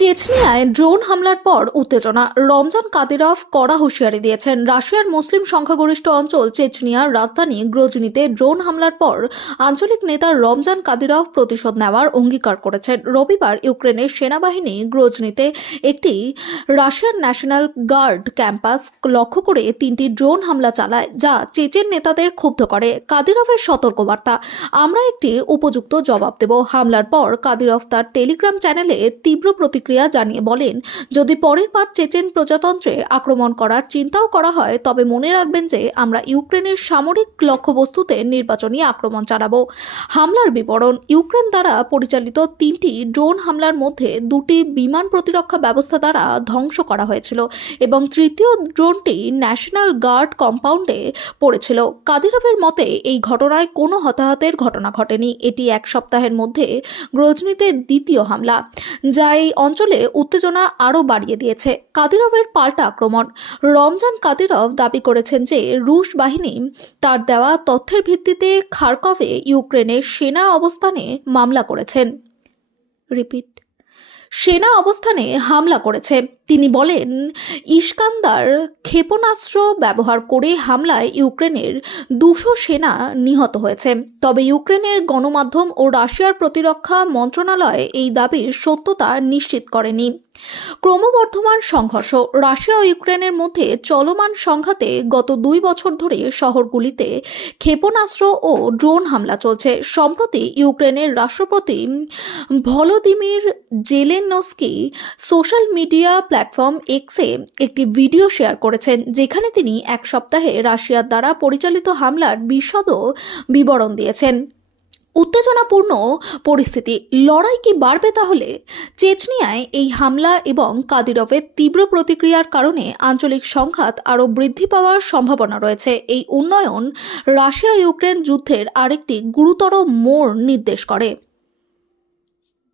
চেচনিয়ায় drone হামলার পর উত্তেজনা। রমজান কাদিরভ কড়া হুঁশিয়ারি দিয়েছেন। রাশিয়ার মুসলিম সংখ্যাগরিষ্ঠ অঞ্চল চেচনিয়ার রাজধানী গ্রোজনিতে ড্রোন হামলার পর আঞ্চলিক নেতা রমজান কাদিরভ প্রতিশোধ নেওয়ার অঙ্গীকার করেছেন। রবিবার ইউক্রেনের সেনাবাহিনী গ্রোজনিতে একটি রাশিয়ান ন্যাশনাল গার্ড ক্যাম্পাস লক্ষ্য করে তিনটি ড্রোন হামলা চালায়, যা চেচেন নেতাদের ক্ষুব্ধ করে। কাদিরভের সতর্কবার্তা, আমরা একটি উপযুক্ত জবাব দেব। হামলার পর কাদিরভ তার টেলিগ্রাম চ্যানেলে তীব্র প্রতিক্রিয়া জানিয়ে বলেন, যদি পরের বার চেচেন প্রজাতন্ত্রে আক্রমণ করার চিন্তাও করা হয়, তবে মনে রাখবেন যে আমরা ইউক্রেনের সামরিক লক্ষ্যবস্তুতে নির্বাচনী আক্রমণ চালাবো। হামলার বিবরণ, ইউক্রেন দ্বারা পরিচালিত তিনটি ড্রোন হামলার মধ্যে দুটি বিমান প্রতিরক্ষা ব্যবস্থা দ্বারা ধ্বংস করা হয়েছিল এবং তৃতীয় ড্রোনটি ন্যাশনাল গার্ড কম্পাউন্ডে পড়েছিল। কাদিরভের মতে, এই ঘটনায় কোনো হতাহতের ঘটনা ঘটেনি। এটি এক সপ্তাহের মধ্যে গ্রজনিতে দ্বিতীয় হামলা। যা এই অঞ্চলে উত্তেজনা আরও বাড়িয়ে দিয়েছে। কাদিরভের পাল্টা আক্রমণ। রমজান কাদিরভ দাবি করেছেন যে রুশ বাহিনী তার দেওয়া তথ্যের ভিত্তিতে খারকভে ইউক্রেনের সেনা অবস্থানে মামলা করেছেন। রিপিট। সেনা অবস্থানে হামলা করেছে। তিনি বলেন, ইস্কান্দার ক্ষেপণাস্ত্র ব্যবহার করে হামলায় ইউক্রেনের দুশো সেনা নিহত হয়েছে। তবে ইউক্রেনের গণমাধ্যম ও রাশিয়ার প্রতিরক্ষা মন্ত্রণালয় এই দাবির সত্যতা নিশ্চিত করেনি। ক্রমবর্ধমান সংঘর্ষ, রাশিয়া ও ইউক্রেনের মধ্যে চলমান সংঘাতে গত দুই বছর ধরে শহরগুলিতে ক্ষেপণাস্ত্র ও ড্রোন হামলা চলছে। সম্প্রতি ইউক্রেনের রাষ্ট্রপতি Volodymyr Zelensky social media platform এক্সে একটি ভিডিও শেয়ার করেছেন, যেখানে তিনি এক সপ্তাহে রাশিয়ার দ্বারা পরিচালিত হামলার বিশদ বিবরণ দিয়েছেন। উত্তেজনাপূর্ণ পরিস্থিতি। লড়াই কি বাড়বে তাহলে? চেচনিয়ায় এই হামলা এবং কাদিরভের তীব্র প্রতিক্রিয়ার কারণে আঞ্চলিক সংঘাত আরও বৃদ্ধি পাওয়ার সম্ভাবনা রয়েছে। এই উন্নয়ন রাশিয়া ইউক্রেন যুদ্ধের আরেকটি গুরুতর মোড় নির্দেশ করে।